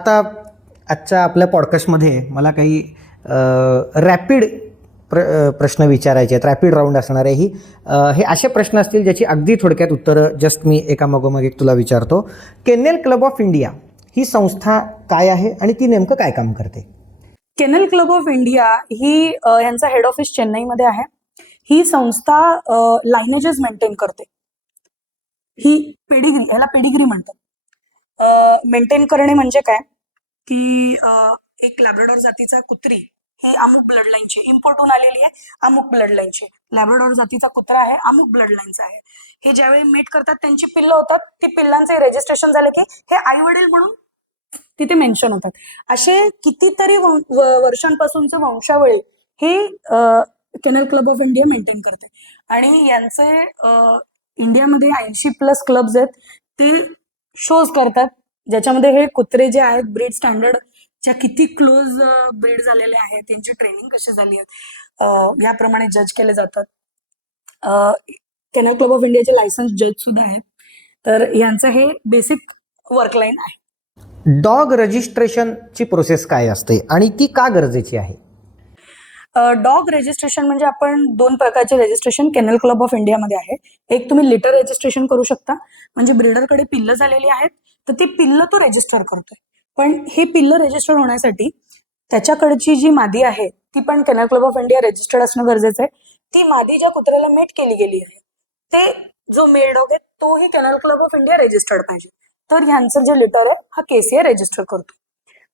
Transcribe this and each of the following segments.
आता आजच्या आपल्या पॉडकास्टमध्ये मला काही रॅपिड प्रश्न विचारायचे आहेत. रॅपिड राऊंड असणार आहे ही. हे असे प्रश्न असतील ज्याची अगदी थोडक्यात उत्तरं जस्ट मी एका मागोमाग एक तुला विचारतो. केनेल क्लब ऑफ इंडिया ही संस्था काय आहे आणि ती नेमकं काय काम करते? केनल क्लब ऑफ इंडिया ही यांचा हेड ऑफिस चेन्नईमध्ये आहे. ही संस्था लायनेजेस मेंटेन करते. ही पेडिग्री, ह्याला पेडिग्री म्हणतात. मेंटेन करणे म्हणजे काय की एक लॅब्राडॉर जातीचा कुत्री हे अमुक ब्लड लाईनची इम्पोर्टून आलेली आहे, अमुक ब्लड लाईनची. लॅब्राडॉर जातीचा कुत्रा आहे, अमुक ब्लड लाईनचा आहे. हे ज्यावेळी मेट करतात त्यांची पिल्लं होतात. ती पिल्लांचे रजिस्ट्रेशन झाले की हे आई वडील म्हणून तिथे मेन्शन होतात. असे कितीतरी वर्षांपासूनचे वंशावळी हे kennel club of India maintain करते. आणि यांचे इंडियामध्ये 80+ क्लब्स आहेत. ते शोज करतात ज्याच्यामध्ये हे कुत्रे जे आहेत ब्रीड स्टँडर्ड च्या किती क्लोज ब्रीड झालेले आहेत, त्यांची ट्रेनिंग कशी झाली आहे याप्रमाणे जज केले जातात. केनल क्लब ऑफ इंडियाचे लायसन्स जज सुद्धा आहेत. तर यांचं हे बेसिक वर्कलाईन आहे. डॉग रजिस्ट्रेशनची प्रोसेस काय असते आणि ती का गरजेची आहे? डॉग रजिस्ट्रेशन म्हणजे आपण 2 प्रकारचे रजिस्ट्रेशन केनल क्लब ऑफ इंडियामध्ये आहे. एक तुम्ही लिटर रजिस्ट्रेशन करू शकता, म्हणजे ब्रीडरकडे पिल्लं झालेली आहेत तर ते पिल्लं तो रजिस्टर करतोय. पण हे पिल्लं रजिस्टर होण्यासाठी त्याच्याकडची जी मादी आहे ती पण kennel club of India registered असणं गरजेचं आहे. ती मादी ज्या कुत्र्याला मेट केली गेली आहे ते जो मेल डॉग आहे तोही kennel club of India registered पाहिजे. तर ह्यांचं जे लिटर आहे हा केसीआय रजिस्टर करतो.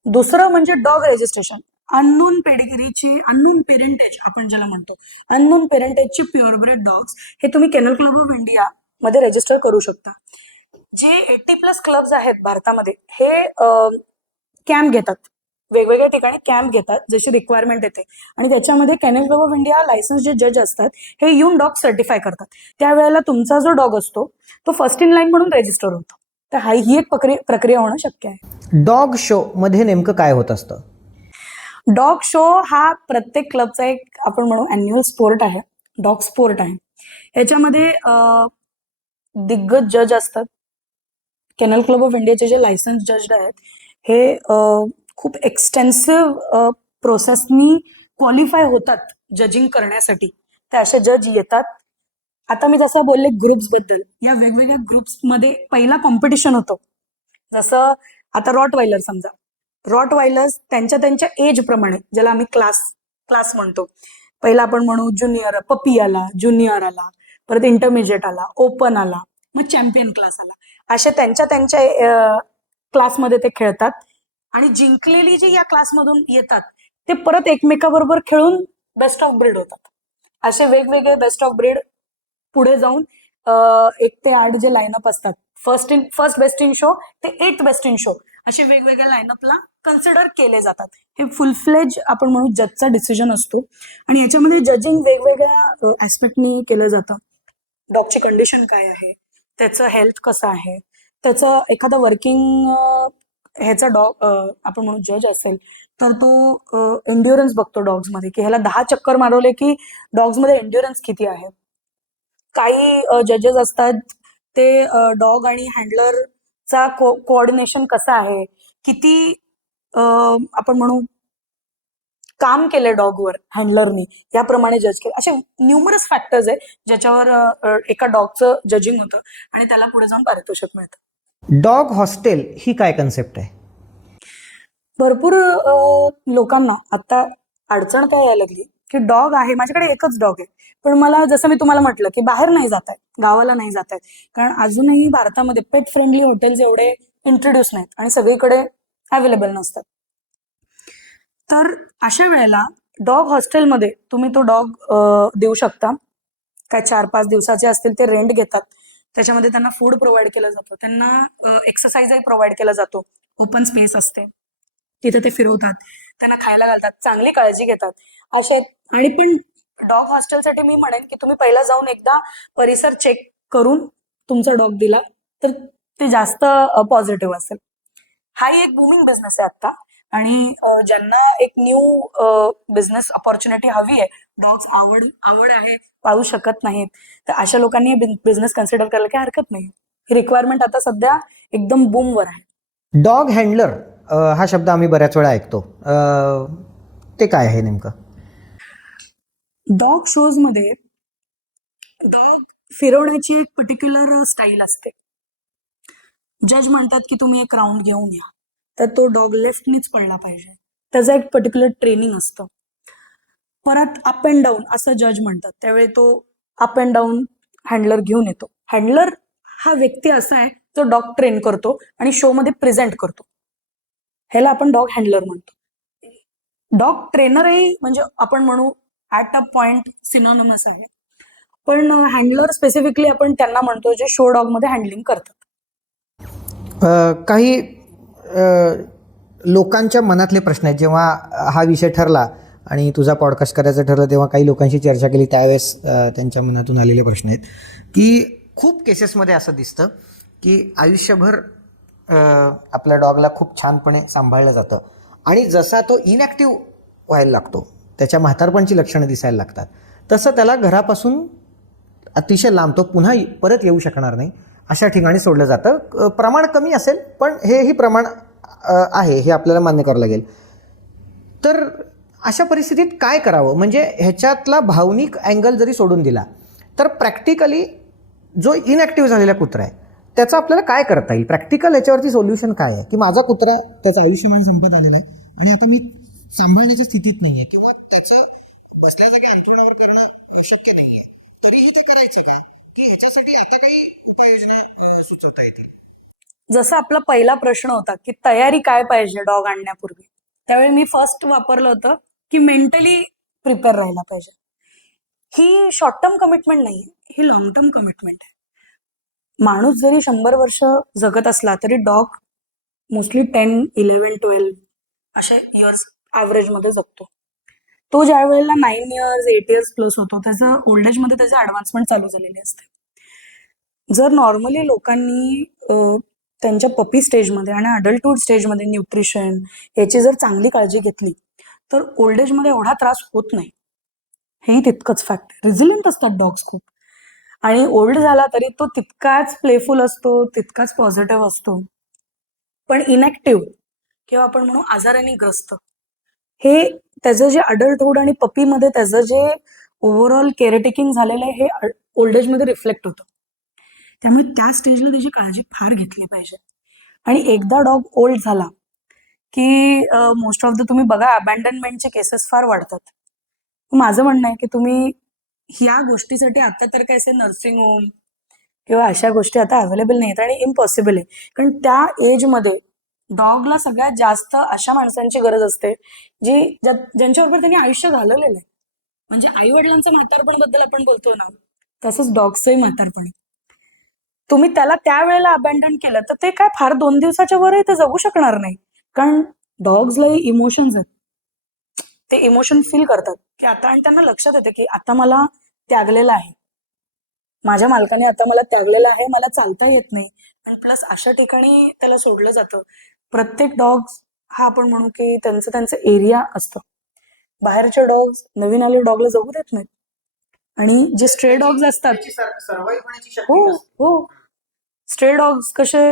दुसरं म्हणजे डॉग रजिस्ट्रेशन. अननोन पेडिग्रीची, अननोन पेरेंटेज आपण ज्याला म्हणतो, अननोन पेरेंटेजचे प्युअरब्रेड डॉग्स हे तुम्ही केनल क्लब ऑफ इंडिया मध्ये रजिस्टर करू शकता. जे 80+ क्लब्स आहेत भारतामध्ये हे कॅम्प घेतात, वेगवेगळ्या ठिकाणी कॅम्प घेतात जशी रिक्वायरमेंट येते. आणि त्याच्यामध्ये kennel club of India licence जे जज असतात हे येऊन डॉग सर्टिफाय करतात. त्यावेळेला तुमचा जो डॉग असतो तो फर्स्ट इन लाईन म्हणून रजिस्टर होतो. तर ही एक प्रक्रिया होणं शक्य आहे. डॉग शो मध्ये नेमकं काय होत असतं? डॉग शो हा प्रत्येक क्लबचा एक आपण म्हणू अॅन्युअल स्पोर्ट आहे, डॉग स्पोर्ट आहे. ह्याच्यामध्ये दिग्गज जज असतात. केनल क्लब ऑफ इंडियाचे जे लायसन्स जज आहेत हे खूप एक्सटेन्सिव्ह प्रोसेसनी क्वालिफाय होतात जजिंग करण्यासाठी. ते असे जज येतात. आता मी जसं बोलले ग्रुप्स बद्दल, या वेगवेगळ्या ग्रुप्समध्ये पहिला कॉम्पिटिशन होतो. जसं आता रॉटवायलर समजा, रॉटवायलर्स त्यांच्या एज प्रमाणे ज्याला आम्ही क्लास म्हणतो, पहिला आपण म्हणू ज्युनियर, पपी आला, ज्युनियर आला, परत इंटरमिजिएट आला, ओपन आला, मग चॅम्पियन क्लास आला. असे त्यांच्या क्लासमध्ये ते खेळतात. आणि जिंकलेली जी या क्लासमधून येतात ते परत एकमेकाबरोबर खेळून बेस्ट ऑफ ब्रीड होतात. असे वेगवेगळे बेस्ट ऑफ ब्रीड पुढे जाऊन 1 ते 8 जे लाईनअप असतात, फर्स्ट बेस्ट इन शो ते 8th बेस्ट इन शो, असे वेगवेगळ्या लाईनअपला कन्सिडर केले जातात. हे फुल फ्लेज आपण म्हणू जजचा डिसिजन असतो. आणि याच्यामध्ये जजिंग वेगवेगळ्या ऍस्पेक्टनी केलं जातं. डॉगची कंडिशन काय आहे, त्याचं हेल्थ कसं आहे, त्याचं एखादा वर्किंग ह्याचा डॉग आपण म्हणू जज असेल तर तो एन्ड्युरन्स बघतो डॉग्समध्ये की ह्याला 10 चक्कर मारवले की डॉग्समध्ये एन्ड्युरन्स किती आहे. काही जजेस असतात ते डॉग आणि हँडलरचा कोऑर्डिनेशन कसं आहे, किती आपण म्हणू काम केले डॉगवर हँडलरनी, याप्रमाणे जज केलं. असे न्यूमरस फॅक्टर्स आहे ज्याच्यावर एका डॉगचं जजिंग होतं आणि त्याला पुढे जाऊन पारितोषिक मिळतं. डॉग हॉस्टेल ही काय कन्सेप्ट आहे? भरपूर लोकांना आता अडचण काय यायला लागली की डॉग आहे, माझ्याकडे एकच डॉग आहे, पण मला जसं मी तुम्हाला म्हटलं की बाहेर नाही जात आहेत, गावाला नाही जात आहेत, कारण अजूनही भारतामध्ये पेट फ्रेंडली हॉटेल्स एवढे इंट्रोड्यूस नाहीत आणि सगळीकडे अवेलेबल नसतात. तर अशा वेळेला डॉग हॉस्टेलमध्ये तुम्ही तो डॉग देऊ शकता. काय 4-5 दिवसाचे असतील ते रेंट घेतात. त्याच्यामध्ये त्यांना फूड प्रोव्हाइड केलं जातं, त्यांना एक्सरसाइजही प्रोव्हाइड केला जातो, ओपन स्पेस असते तिथे ते फिरवतात, त्यांना खायला घालतात, चांगली काळजी घेतात असे. आणि पण डॉग हॉस्टेलसाठी मी म्हणेन की तुम्ही पहिला जाऊन एकदा परिसर चेक करून तुमचा डॉग दिला तर ते जास्त पॉझिटिव्ह असेल. हाही एक बूमिंग बिझनेस आहे आता. आणि ज्यांना एक न्यू बिझनेस अपॉर्च्युनिटी हवी आहे, डॉग्स आवड आहे, पाळू शकत नाहीत, तर अशा लोकांनी बिझनेस कन्सिडर करायला काही हरकत नाही. ही रिक्वायरमेंट आता सध्या एकदम बूमवर आहे. डॉग हँडलर हा शब्द आम्ही बऱ्याच वेळा ऐकतो. ते काय आहे नेमकं? डॉग शोजमध्ये डॉग फिरवण्याची एक पर्टिक्युलर स्टाईल असते. जज म्हणतात की तुम्ही एक राऊंड घेऊन या, तर तो डॉग लेफ्टनीच पळला पाहिजे. त्याचं एक पर्टिक्युलर ट्रेनिंग असतं. परत अप अँड डाऊन असं जज म्हणतात, त्यावेळी तो अप अँड डाऊन हँडलर घेऊन येतो. हँडलर हा व्यक्ती असा आहे जो डॉग ट्रेन करतो आणि शो मध्ये प्रेझेंट करतो. ह्याला आपण डॉग हँडलर म्हणतो. डॉग ट्रेनरही म्हणजे आपण म्हणू ऍट अ पॉइंट सिनोनिमस आहे. पण हँडलर स्पेसिफिकली आपण त्यांना म्हणतो जे शो डॉग मध्ये हँडलिंग करतात. काही लोकांच्या मनातले प्रश्न आहेत. जेव्हा हा विषय ठरला आणि तुझा पॉडकास्ट करायचं ठरलं, तेव्हा काही लोकांशी चर्चा केली, त्यावेळेस त्यांच्या मनातून आलेले प्रश्न आहेत की खूप केसेसमध्ये असं दिसतं की आयुष्यभर आपल्या डॉगला खूप छानपणे सांभाळलं जातं आणि जसा तो इनॅक्टिव्ह व्हायला लागतो, त्याच्या म्हातारपणची लक्षणं दिसायला लागतात, तसं त्याला घरापासून अतिशय लांब, तो पुन्हा परत येऊ शकणार नाही अशा ठिकाणी सोडलं जातं. प्रमाण कमी असेल, पण हेही प्रमाण आहे, हे आपल्याला मान्य करावं लागेल. तर अशा परिस्थितीत काय करावं? म्हणजे ह्याच्यातला भावनिक अँगल जरी सोडून दिला तर प्रॅक्टिकली जो इनॅक्टिव्ह झालेला कुत्रा आहे त्याचं आपल्याला काय करता येईल? प्रॅक्टिकल याच्यावरती सोल्युशन काय आहे? की माझा कुत्रा, त्याचं आयुष्यमान संपत आलेलं आहे आणि आता मी सांभाळण्याच्या स्थितीत नाही आहे किंवा त्याचं बसल्या जागी अंथरुणावर करणं शक्य नाही आहे, तरीही ते करायचं का? की ह्याच्यासाठी आता काही उपाययोजना सुचवता येतील? जसा आपला पहिला प्रश्न होता की तयारी काय पाहिजे डॉग आणण्यापूर्वी, त्यावेळी मी फर्स्ट वापरलं होतं की मेंटली प्रिपेअर राहायला पाहिजे. ही शॉर्ट टर्म कमिटमेंट नाही, ही लॉंग टर्म कमिटमेंट आहे. माणूस जरी 100 वर्ष जगत असला तरी डॉग मोस्टली 10, 11, 12 अशा इयर्स ॲव्हरेज मध्ये जगतो. तो ज्या वेळेला 9 इयर्स 8 इयर्स प्लस होतो, त्याचं ओल्ड एज मध्ये त्याची ऍडव्हान्समेंट चालू झालेली असते. जर नॉर्मली लोकांनी त्यांच्या पपी स्टेजमध्ये आणि अडल्टहूड स्टेजमध्ये न्यूट्रिशन याची जर चांगली काळजी घेतली तर ओल्ड एजमध्ये एवढा त्रास होत नाही. हेही तितकंच फॅक्ट. रिझिलियंट असतात डॉग्स खूप, आणि ओल्ड झाला तरी तो तितकाच प्लेफुल असतो, तितकाच पॉझिटिव्ह असतो. पण इनॅक्टिव्ह किंवा आपण म्हणू आजाराने ग्रस्त, हे त्याचं जे अडल्टहूड आणि पपीमध्ये त्याचं जे ओव्हरऑल केअरटेकिंग झालेलं आहे हे ओल्ड एजमध्ये रिफ्लेक्ट होतं. त्यामुळे त्या स्टेजला त्याची काळजी फार घेतली पाहिजे. आणि एकदा डॉग ओल्ड झाला की मोस्ट ऑफ द तुम्ही बघा अबॅन्डनमेंटचे केसेस फार वाढतात. माझं म्हणणं आहे की तुम्ही ह्या गोष्टीसाठी आता तर काय नर्सिंग होम किंवा अशा गोष्टी आता अवेलेबल नाहीत आणि इम्पॉसिबल आहे. कारण त्या एजमध्ये डॉगला सगळ्यात जास्त अशा माणसांची गरज असते ज्यांच्याबरोबर त्यांनी आयुष्य घालवलेलं आहे. म्हणजे आई वडिलांचं म्हातारपण बद्दल आपण बोलतो ना, तसंच डॉग्सचंही म्हातारपण आहे. तुम्ही त्याला त्यावेळेला अबॅन्डन केलं तर ते काय फार 2 दिवसाच्या वरही ते जगू शकणार नाही. कारण डॉग्सलाही इमोशन्स आहेत, ते इमोशन फील करतात की आता, आणि त्यांना लक्षात येते की आता मला त्यागलेलं आहे, माझ्या मालकाने आता मला त्यागलेलं आहे, मला चालता येत नाही. आणि प्लस अशा ठिकाणी त्याला सोडलं जातं. प्रत्येक डॉग्स हा आपण म्हणू की त्यांचं एरिया असतं. बाहेरचे डॉग्स नवीन आलेल्या डॉगला जगू देत नाहीत. आणि जे स्ट्रे डॉग्स असतात, हो हो, स्ट्रे डॉग्स कसे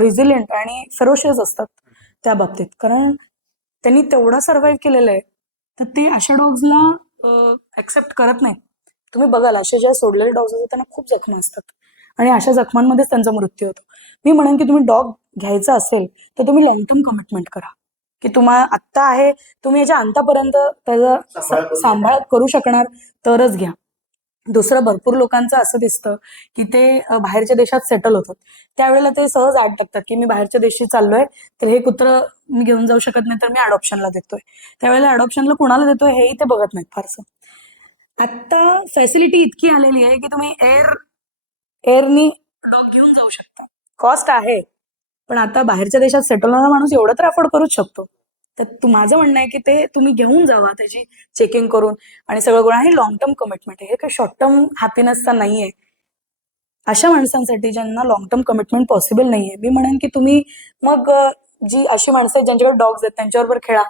रिझिलियंट आणि फेरोशियस असतात त्या बाबतीत, कारण त्यांनी तेवढा सर्व्हाइव्ह केलेला आहे, तर ते अशा डॉग्सला ऍक्सेप्ट करत नाहीत. तुम्ही बघाल असे जे सोडलेले डॉग्स असतात त्यांना खूप जखमा असतात आणि अशा जखमांमध्येच त्यांचा मृत्यू होतो. मी म्हणेन की तुम्ही डॉग घ्यायचा असेल तर तुम्ही लॉंग टर्म कमिटमेंट करा, की तुम्हाला आत्ता आहे, तुम्ही याच्या अंतापर्यंत त्याचा सांभाळ करू शकणार तरच घ्या. दुसरं, भरपूर लोकांचं असं दिसतं की ते बाहेरच्या देशात सेटल होतात, त्यावेळेला ते सहज ऍड टाकतात की मी बाहेरच्या देशी चाललोय, तर हे कुत्रं मी घेऊन जाऊ शकत नाही तर मी अडॉप्शनला देतोय. त्यावेळेला अडॉप्शनला कुणाला देतोय हेही ते बघत नाहीत फारसं. आता फॅसिलिटी इतकी आलेली आहे की तुम्ही एअरनी डॉग घेऊन जाऊ शकता. कॉस्ट आहे, पण आता बाहेरच्या देशात सेटल होणारा माणूस एवढं तर अफोर्ड करूच शकतो. तर माझं म्हणणं आहे की ते तुम्ही घेऊन जावा, त्याची चेकिंग करून आणि सगळं करून. आणि लॉंग टर्म कमिटमेंट आहे, हे काही शॉर्ट टर्म हॅपीनेसचा नाहीये. अशा माणसांसाठी ज्यांना लॉंग टर्म कमिटमेंट पॉसिबल नाहीये, मी म्हणेन की तुम्ही मग जी अशी माणसं आहेत ज्यांच्याकडे डॉग्स आहेत त्यांच्याबरोबर खेळा.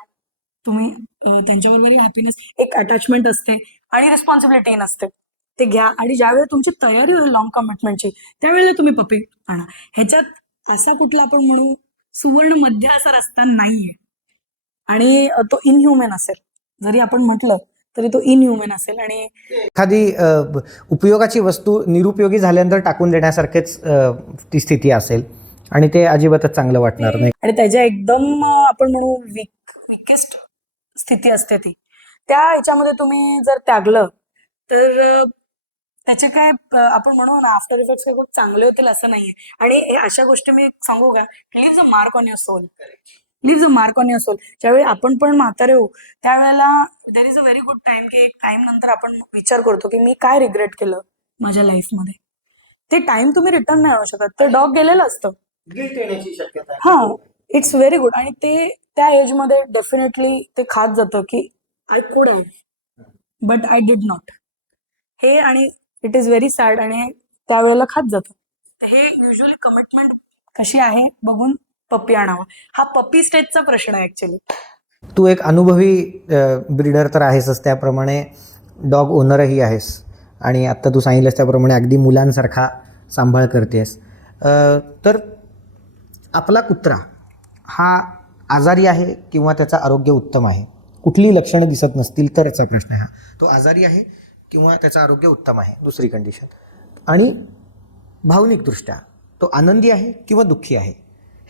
तुम्ही त्यांच्याबरोबर हॅपीनेस, एक अटॅचमेंट असते आणि रिस्पॉन्सिबिलिटी नसते, ते घ्या. आणि ज्यावेळेला तुमची तयारी होईल लॉंग कमिटमेंटची त्यावेळेला तुम्ही पपी आणा. ह्याच्यात असा कुठला आपण म्हणू सुवर्ण मध्य असा रस्ता नाहीये. आणि तो इनह्युमन असेल, जरी आपण म्हटलं तरी तो इनह्युमन असेल. आणि एखादी उपयोगाची वस्तू निरुपयोगी झाल्यानंतर टाकून देण्यासारखेच ती स्थिती असेल आणि ते अजिबातच चांगलं वाटणार नाही. आणि त्याच्या एकदम आपण म्हणू विकेस्ट स्थिती असते ती. त्या ह्याच्यामध्ये तुम्ही जर त्यागलं तर त्याचे काय आपण म्हणू ना आफ्टर इफेक्ट्स काय खूप चांगले होतील असं नाहीये. आणि हे अशा गोष्टी मी सांगू का, leave a mark on your soul. Leave a mark on your soul. ज्यावेळी आपण पण म्हातारे होऊ त्यावेळेला there is a very good time की एक टाइम नंतर आपण विचार करतो की मी काय रिग्रेट केलं माझ्या लाईफमध्ये. ते टाइम तुम्ही रिटर्न नाही आणू शकत. ते डॉग गेलेलं असतं. गिल्ट येण्याची शक्यता आहे. हा, इट्स व्हेरी गुड. आणि ते त्या एज मध्ये डेफिनेटली ते खात जातं की I could have but I did not. हे आणि इट इज व्हेरी सॅड. आणि त्यावेळेला खात जातं. तर हे युजली कमिटमेंट कशी आहे बघून पप्पी आणावा. हा पप्पी स्टेजचा प्रश्न आहे ऍक्च्युली. तू एक अनुभवी ब्रीडर तर आहेसच, त्याप्रमाणे डॉग ओनरही आहेस आणि आत्ता तू सांगितलंस त्याप्रमाणे अगदी मुलांसारखा सांभाळ करतेस. तर आपला कुत्रा हा आजारी आहे किंवा त्याचं आरोग्य उत्तम आहे, कुठलीही लक्षणं दिसत नसतील तर याचा प्रश्न आहे हा. तो आजारी आहे किंवा त्याचं आरोग्य उत्तम आहे, दुसरी कंडिशन. आणि भावनिकदृष्ट्या तो आनंदी आहे किंवा दुःखी आहे,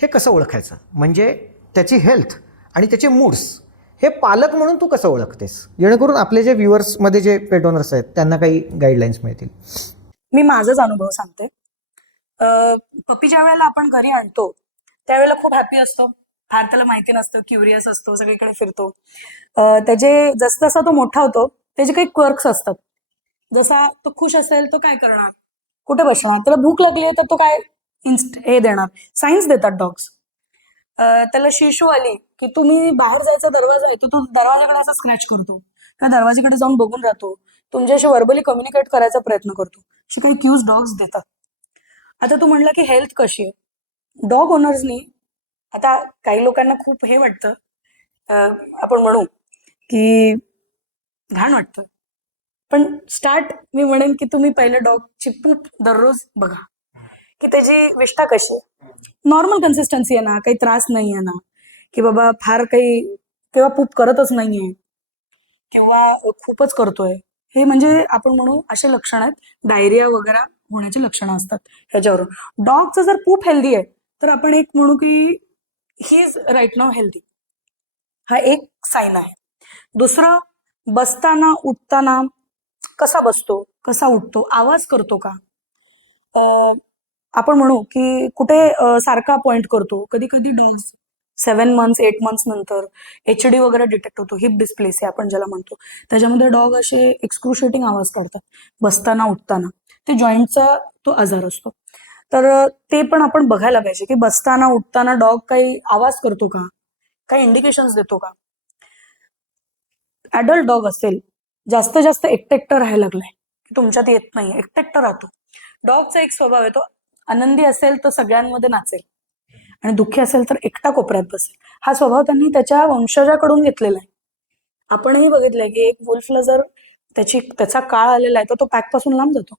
हे कसं ओळखायचं? म्हणजे त्याची हेल्थ आणि त्याचे मूड्स हे पालक म्हणून तू कसं ओळखतेस, जेणेकरून आपले जे व्ह्युअर्समध्ये जे पेट ओनर्स आहेत त्यांना काही गाईडलाईन्स मिळतील. मी माझाच अनुभव सांगते. पप्पी ज्या वेळेला आपण घरी आणतो त्यावेळेला खूप हॅपी असतो. फार त्याला माहिती नसतं, क्युरियस असतो, सगळीकडे फिरतो. त्याचे जसं जसा तो मोठा होतो त्याचे काही क्वर्क्स असतात. जसा तो खुश असेल तो काय करणार, कुठे बसणार, त्याला भूक लागली आहे तर तो काय हे देणार, सायन्स देतात डॉग्स. त्याला शिशू आली की तुम्ही बाहेर जायचा दरवाजा आहे, तो दरवाजाकडे असा स्क्रॅच करतो किंवा दरवाजाकडे जाऊन बघून राहतो, तुमच्याशी व्हर्बली कम्युनिकेट करायचा प्रयत्न करतो. अशी काही क्यूज डॉग्स देतात. आता तू म्हणला की हेल्थ कशी आहे डॉग ओनर्सनी. आता काही लोकांना खूप हे वाटतं, आपण म्हणू की घाण वाटतं, पण मी म्हणेन की तुम्ही पहिले डॉगची पूप दररोज बघा की त्याची विष्ठा कशी आहे, नॉर्मल कन्सिस्टन्सी आहे ना, काही त्रास नाही आहे ना, की बाबा फार काही किंवा पूप करतच नाहीये किंवा खूपच करतोय. हे म्हणजे आपण म्हणू असे लक्षण आहेत, डायरिया वगैरे होण्याची लक्षणं असतात ह्याच्यावरून. डॉगचं जर पूप हेल्दी आहे तर आपण एक म्हणू की he is right now healthy. हा एक साईन आहे. दुसरं, बसताना उठताना कसा बसतो, कसा उठतो, आवाज करतो का, आपण म्हणू की कुठे सारखा पॉइंट करतो. कधी कधी डॉग्स 7 मंथ्स 8 मंथ्स नंतर HD वगैरे डिटेक्ट होतो, हिप डिस्प्लेसिया आपण ज्याला म्हणतो. त्याच्यामध्ये डॉग असे एक्सक्रुशिएटिंग आवाज काढतात बसताना उठताना. ते जॉईंटचा तो आजार असतो. तर ते पण आपण बघायला पाहिजे की बसताना उठताना डॉग काही आवाज करतो का, काही इंडिकेशन्स देतो का. ऍडल्ट डॉग असेल, जास्त जास्त एकटं राहायला लागलाय की तुमच्यात येत नाही, एकटं राहतो. डॉगचा एक स्वभाव आहे, तो आनंदी असेल तर सगळ्यांमध्ये नाचेल आणि दुःखी असेल तर एकटा कोपऱ्यात बसेल. हा स्वभाव त्यांनी त्याच्या वंशजाकडून घेतलेला आहे. आपणही बघितलंय की एक वुल्फला जर त्याचा काळ आलेला आहे तर तो पॅक पासून लांब जातो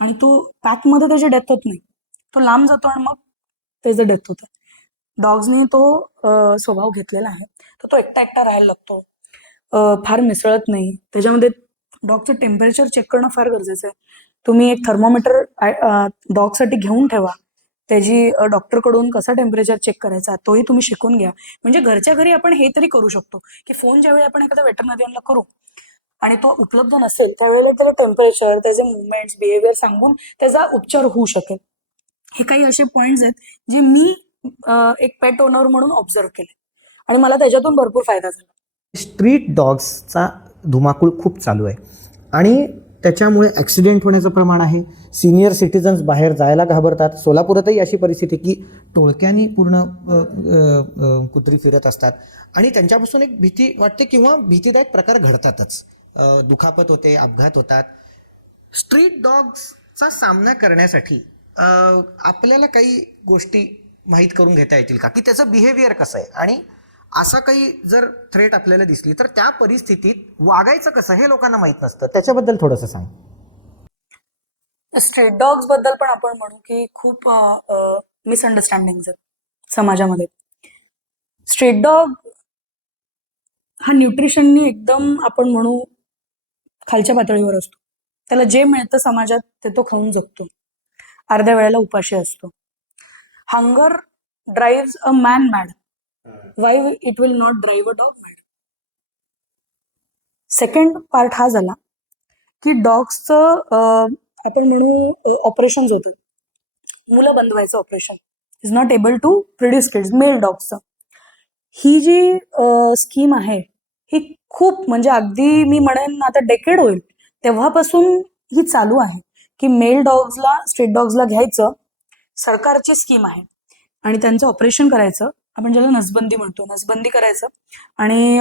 आणि तो पॅक मध्ये त्याची डेथ होत नाही, तो लांब जातो आणि मग त्याचं डेथ होतं. डॉग्सनी तो स्वभाव घेतलेला आहे. तर तो एकटा राहायला लागतो, फार मिसळत नाही. त्याच्यामध्ये डॉगचं टेम्परेचर चेक करणं फार गरजेचं आहे. तुम्ही एक थर्मोमीटर डॉगसाठी घेऊन ठेवा. त्याची डॉक्टरकडून कसा टेम्परेचर चेक करायचा तोही तुम्ही शिकून घ्या. म्हणजे घरच्या घरी आपण हे तरी करू शकतो की फोन ज्यावेळी आपण एखाद्या वेटरनरियनला करू आणि तो उपलब्ध नसेल त्यावेळेला त्याला टेम्परेचर, त्याचे मुवमेंट्स, बिहेवियर सांगून त्याचा उपचार होऊ शकेल. हे काही असे पॉइंट्स आहेत जे मी एक पेट ओनर म्हणून ऑब्झर्व केले आणि मला त्याच्यातून भरपूर फायदा झाला. स्ट्रीट डॉग्सचा धुमाकूळ खूप चालू आहे आणि त्याच्यामुळे ॲक्सिडेंट होण्याचं प्रमाण आहे. सिनियर सिटीजन्स बाहेर जायला घाबरतात. सोलापुरातही अशी परिस्थिती की टोळक्यानी पूर्ण कुत्री फिरत असतात आणि त्यांच्यापासून एक भीती वाटते किंवा भीतीदायक प्रकार घडतातच. दुखापत होते, अपघात होतात. स्ट्रीट डॉग्सचा सामना करण्यासाठी आपल्याला काही गोष्टी माहीत करून घेता येतील का, की त्याचं बिहेवियर कसं आहे आणि असा काही जर थ्रेट आपल्याला दिसली तर त्या परिस्थितीत वागायचं कसं हे लोकांना माहित नसतं. त्याच्याबद्दल थोडंसं सांग. स्ट्रीट डॉग्स बद्दल पण आपण म्हणू की खूप मिसअंडरस्टँडिंग आहेत. समाजामध्ये. स्ट्रीट डॉग हा न्यूट्रिशननी एकदम आपण म्हणू खालच्या पातळीवर असतो. त्याला जे मिळतं समाजात ते तो खाऊन जगतो. अर्ध्या वेळेला उपाशी असतो. Hunger drive a man mad. Why it will not drive a dog mad. Second part हा झाला की डॉग्सचं आपण म्हणू ऑपरेशन होतं. मुलं बनवायचं operation is not able to produce kids. Male डॉग्सचं ही जी स्कीम आहे ही खूप म्हणजे अगदी मी म्हणेन आता डेकेड होईल तेव्हापासून ही चालू आहे की मेल डॉग्सला स्ट्रीट डॉग्सला घ्यायचं. सरकारची स्कीम आहे आणि त्यांचं ऑपरेशन करायचं. आपण ज्याला नसबंदी म्हणतो, नसबंदी करायचं आणि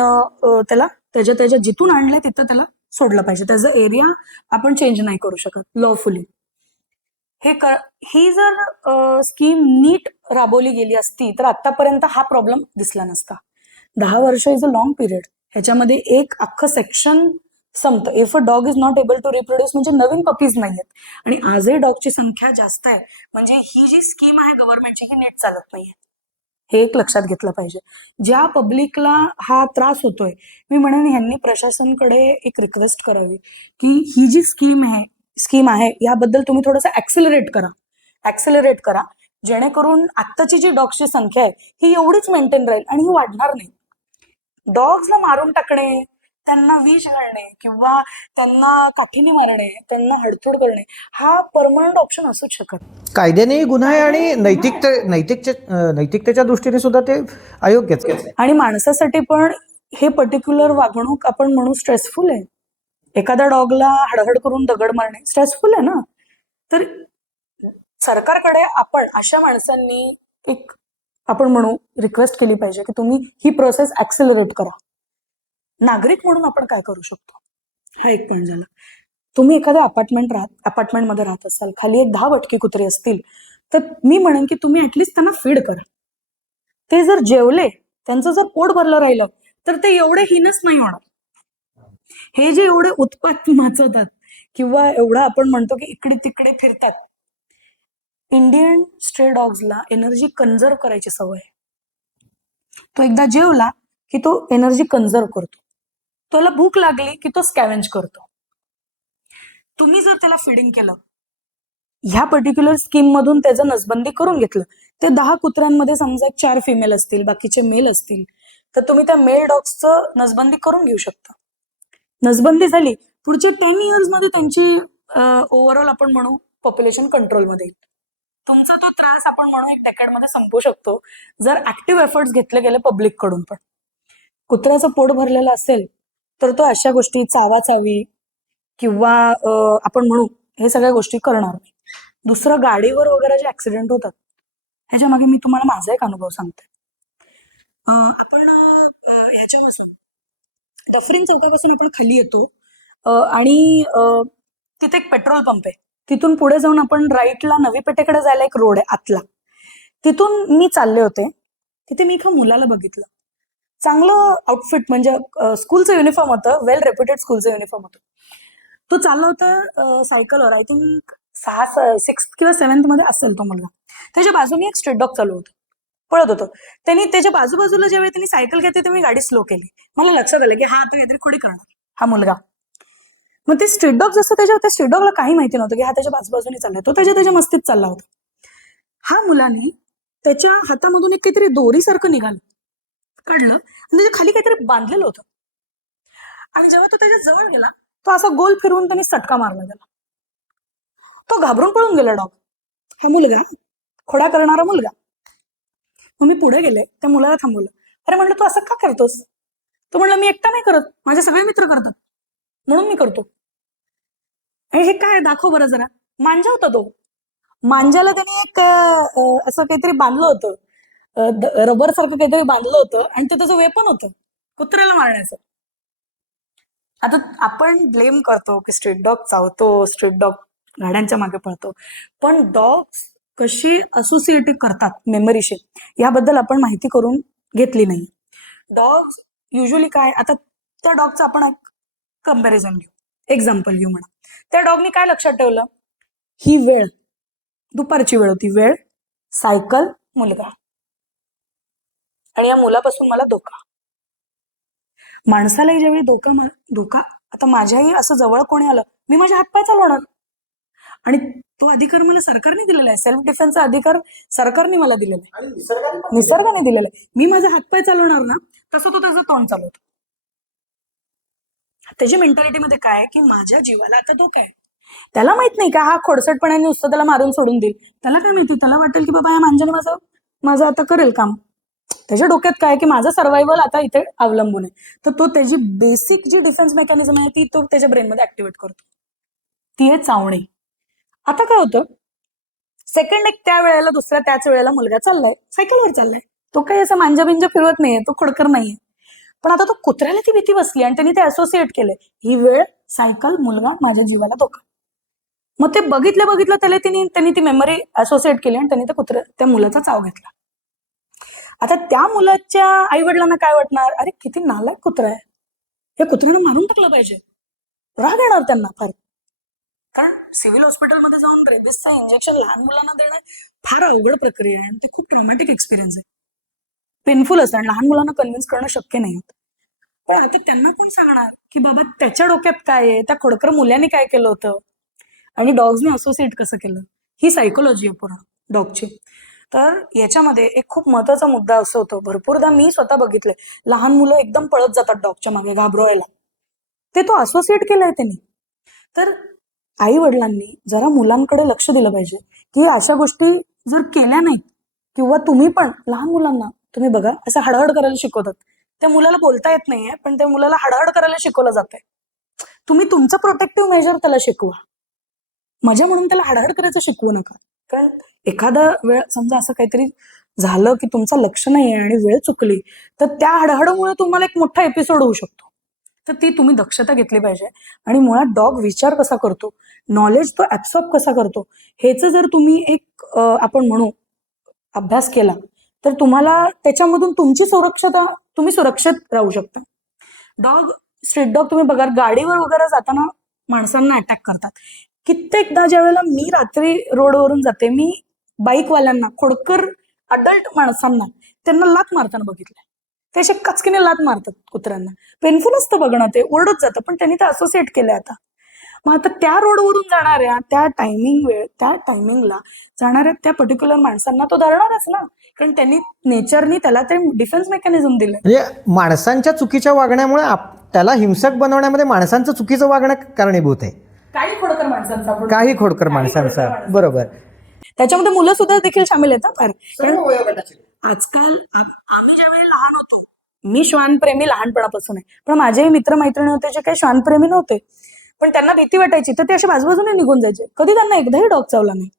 त्याला त्याच्या जिथून आणलंय तिथं त्याला सोडलं पाहिजे. त्याचा एरिया आपण चेंज नाही करू शकत लॉफुली. ही जर स्कीम नीट राबवली गेली असती तर आतापर्यंत हा प्रॉब्लेम दिसला नसता. 10 वर्ष इज अ लॉंग पिरियड. ह्याच्यामध्ये एक अख्खं सेक्शन संपतं. If a dog is not able to reproduce म्हणजे नवीन पपीज नाहीयेत आणि आजही डॉगची संख्या जास्त आहे म्हणजे ही जी स्कीम आहे गव्हर्नमेंटची ही नीट चालत नाहीये. हे एक लक्षात घेतलं पाहिजे. ज्या पब्लिकला हा त्रास होतोय मी म्हणेन ह्यांनी प्रशासनकडे एक रिक्वेस्ट करावी की ही जी स्कीम आहे याबद्दल तुम्ही थोडंसं ऍक्सेलरेट करा जेणेकरून आत्ताची जी डॉग्सची संख्या आहे ही एवढीच मेंटेन राहील आणि ही वाढणार नाही. डॉग्सला मारून टाकणे, त्यांना विष घालणे किंवा त्यांना काठीने मारणे, त्यांना हडतूड करणे हा परमनंट ऑप्शन असूच शकत. कायद्याने गुन्हा आहे आणि नैतिकतेच्या दृष्टीने सुद्धा ते अयोग्यच आहे. आणि माणसासाठी पण हे पर्टिक्युलर वागणूक आपण म्हणू स्ट्रेसफुल आहे. एखाद्या डॉगला हडहड करून दगड मारणे स्ट्रेसफुल आहे ना. तर सरकारकडे आपण अशा माणसांनी एक आपण म्हणू रिक्वेस्ट केली पाहिजे की तुम्ही ही प्रोसेस ऍक्सेलरेट करा. नागरिक म्हणून आपण काय करू शकतो हा एक पॉईंट झाला. तुम्ही एखाद्या अपार्टमेंटमध्ये राहत असाल, खाली एक 10 भटकी कुत्री असतील तर मी म्हणेन की तुम्ही ऍटलिस्ट त्यांना फीड करा. ते जर जेवले, त्यांचं जर पोट भरलं राहिलं तर ते एवढे हिनस नाही होणार. हे जे एवढे उत्पात माचवतात किंवा एवढं आपण म्हणतो की इकडे तिकडे फिरतात, इंडियन स्ट्रे डॉग्सला एनर्जी कन्झर्व करायची सवय आहे. तो एकदा जेवला की तो एनर्जी कन्झर्व करतो. त्याला भूक लागली की तो स्कॅव्हेंज करतो. तुम्ही जर त्याला फिडिंग केलं, ह्या पर्टिक्युलर स्कीम मधून त्याचं नसबंदी करून घेतलं, ते 10 कुत्र्यांमध्ये समजा 4 फिमेल असतील, बाकीचे मेल असतील, तर तुम्ही त्या मेल डॉग्सचं नसबंदी करून घेऊ शकता. नसबंदी झाली, पुढच्या 10 इयर्स मध्ये त्यांची ओव्हरऑल आपण म्हणू पॉप्युलेशन कंट्रोलमध्ये येईल. तुमचा तो त्रास आपण म्हणू एक डेकेडमध्ये संपू शकतो जर ऍक्टिव्ह एफर्ट्स घेतले गेले पब्लिक कडून. पण कुत्र्याचं पोट भरलेलं असेल तर तो अशा गोष्टी चावाचावी किंवा आपण म्हणू हे सगळ्या गोष्टी करणार नाही. दुसरं गाडीवर वगैरे जे ऍक्सिडेंट होतात ह्याच्या मागे मी तुम्हाला माझा एक अनुभव सांगते. आपण ह्याच्यापासून डफरीन चौकापासून आपण खाली येतो आणि तिथे एक पेट्रोल पंप आहे. तिथून पुढे जाऊन आपण राईटला नवी पेठेकडे जायला एक रोड आहे आतला. तिथून मी चालले होते. तिथे मी एका मुलाला बघितलं. चांगलं आउटफिट म्हणजे स्कूलचं युनिफॉर्म होतं, वेल रेप्युटेड स्कूलचं युनिफॉर्म होतं. तो चालला होता सायकलवर. आय थिंक 6th किंवा 7th मध्ये असेल तो मुलगा. त्याच्या बाजूने एक स्ट्रीट डॉग चालू होतं, पळत होतं. त्यांनी त्याच्या बाजूबाजूला ज्यावेळी त्यांनी सायकल घेतली तेव्हा मी गाडी स्लो केली. मला लक्षात आलं की हा आता काहीतरी खोडी करणार हा मुलगा. मग ते स्ट्रीट डॉग जसं त्या स्ट्रीट डॉगला काही माहिती नव्हतं की हा त्याच्या बाजूबाजूने चाललाय. तो त्याच्या मस्तीत चालला होता. हा मुलाने त्याच्या हातामधून एक काहीतरी दोरीसारखं निघालं, काढलं आणि त्याच्या खाली काहीतरी बांधलेलं होतं. आणि जेव्हा तो त्याच्या जवळ गेला तो असा गोल फिरवून त्याने सटका मारला त्याला. तो घाबरून पळून गेला डॉग. हा मुलगा खोडा करणारा मुलगा. मग मी पुढे गेले, त्या मुलाला थांबवलं. अरे म्हणलं तू असं का करतोस? तो म्हणलं मी एकटा नाही करत, माझे सगळे मित्र करतात म्हणून मी करतो. आणि हे काय दाखव बरं जरा. मांजा होता तो. मांजाला त्याने एक असं काहीतरी बांधलं होतं, रबर सारखं काहीतरी बांधलं होतं आणि ते त्याचं वेपन होतं कुत्र्याला मारण्याचं. आता आपण ब्लेम करतो की स्ट्रीट डॉग चावतो, स्ट्रीट डॉग गाड्यांच्या मागे पळतो, पण डॉग्स कशी असोसिएट करतात मेमरीशी याबद्दल आपण माहिती करून घेतली नाही. डॉग्स युजली काय, आता त्या डॉगचं आपण एक कंपॅरिझन घेऊ, एक्झाम्पल घेऊ म्हणा. त्या डॉगनी काय लक्षात ठेवलं, ही वेळ दुपारची वेळ होती, वेळ, सायकल, मुलगा. आणि या मुलापासून मला धोका. माणसालाही ज्यावेळी धोका आता माझ्याही असं जवळ कोणी आलं, मी माझे हातपाय चालवणार. आणि तो अधिकार मला सरकारने दिलेला आहे. सेल्फ डिफेन्सचा अधिकार सरकारने मला दिलेला आहे, आणि निसर्गाने निसर्गाने दिलेला आहे. मी माझे हातपाय चालवणार ना, तसं तो त्याचं तोंड चालवतो. त्याची मेंटॅलिटीमध्ये काय आहे की माझ्या जीवाला आता धोका आहे. त्याला माहित नाही का हा खोडसटपणाने नुसतं त्याला मारून सोडून देईल. त्याला काय माहिती, त्याला वाटेल की बाबा या मांजाने माझं आता करेल काम. त्याच्या डोक्यात काय की माझं सर्व्हायव्हल आता इथे अवलंबून आहे. तर तो त्याची बेसिक जी डिफेन्स मेकॅनिझम आहे ती तो त्याच्या ब्रेनमध्ये ऍक्टिव्हेट करतो. ती आहे चावणे. आता काय होतं, सेकंड एक त्या वेळेला दुसऱ्या त्याच वेळेला मुलगा चाललाय, सायकलवर चाललाय. तो काही असं मांजा बिंजा फिरवत नाहीये, तो खोडकर नाहीये. पण आता तो कुत्र्याला ती भीती बसली आणि त्यांनी ते असोसिएट केलंय, ही वेळ, सायकल, मुलगा, माझ्या जीवाला धोका. मग ते बघितलं त्यांनी ती मेमरी असोसिएट केली आणि त्यांनी त्या मुलाचा चाव घेतला. आता त्या मुलाच्या आई वडिलांना काय वाटणार, अरे किती नालायक कुत्रा आहे, हे कुत्र्यानं मारून टाकलं पाहिजे. राग येणार त्यांना फार. कारण सिव्हिल हॉस्पिटलमध्ये जाऊन रेबिसचा इंजेक्शन लहान मुलांना देणं फार अवघड प्रक्रिया आहे आणि ते खूप ट्रॉमॅटिक एक्सपिरियन्स आहे, पेनफुल असतं आणि लहान मुलांना कन्व्हिन्स करणं शक्य नाही होत. पण आता त्यांना कोण सांगणार की बाबा त्याच्या डोक्यात काय आहे, त्या खोडकर मुलांनी काय केलं होतं आणि डॉग्सने असोसिएट कसं केलं. ही सायकोलॉजी आहे पूर्ण डॉगची. तर याच्यामध्ये एक खूप महत्वाचा मुद्दा असं होतो, भरपूरदा मी स्वतः बघितलंय, लहान मुलं एकदम पळत जातात डॉगच्या मागे घाबरवायला. ते तो असोसिएट केलंय त्यांनी. तर आई वडिलांनी जरा मुलांकडे लक्ष दिलं पाहिजे की अशा गोष्टी जर केल्या नाहीत, किंवा तुम्ही पण लहान मुलांना तुम्ही बघा असं हडहड करायला शिकवतात. त्या मुलाला बोलता येत नाहीये पण त्या मुलाला हडहड करायला शिकवलं जातंय. तुम्ही तुमचं प्रोटेक्टिव्ह मेजर त्याला शिकवा, मजा म्हणून त्याला हडहड करायचं शिकवू नका. कारण एखादा वेळ समजा असं काहीतरी झालं की तुमचं लक्ष नाही आहे आणि वेळ चुकली, तर त्या हडहडमुळे तुम्हाला एक मोठा एपिसोड होऊ शकतो. तर ती तुम्ही दक्षता घेतली पाहिजे. आणि मुळात डॉग विचार कसा करतो, नॉलेज तो ऍब्सॉर्ब कसा करतो, ह्याचं जर तुम्ही एक आपण म्हणू अभ्यास केला, तर तुम्हाला त्याच्यामधून तुम्ही सुरक्षित राहू शकता. स्ट्रीट डॉग तुम्ही बघा गाडीवर वगैरे जाताना माणसांना अटॅक करतात. कित्येकदा ज्या वेळेला मी रात्री रोडवरून जाते, मी बाईकवाल्यांना, खोडकर अडल्ट माणसांना त्यांना लात मारताना बघितलंय. ते असे कचकीने लात मारतात कुत्र्यांना. पेनफुल असतं बघणं, ते ओरडत जातं, पण त्यांनी ते असोसिएट केलंय आता. मग आता त्या रोडवरून जाणाऱ्या त्या टायमिंगला जाणाऱ्या त्या पर्टिक्युलर माणसांना तो धरणारच ना, कारण त्यांनी नेचरनी त्याला ते डिफेन्स मेकॅनिझम दिलंय. म्हणजे माणसांच्या चुकीच्या वागण्यामुळे त्याला हिंसक बनवण्यामध्ये माणसांचं चुकीचं वागणं कारणीभूत आहे. काही खोडकर माणसांचा बरोबर. त्याच्यामध्ये मुलं सुद्धा देखील सामील आहेत फार. आजकाल आम्ही ज्यावेळी लहान होतो, मी श्वानप्रेमी लहानपणापासून आहे, पण माझे मित्रमैत्रिणी होते जे काही श्वानप्रेमी नव्हते, पण त्यांना भीती वाटायची तर ते असे बाजूबाजूने निघून जायचे. कधी त्यांना एकदाही डॉग चावला नाही.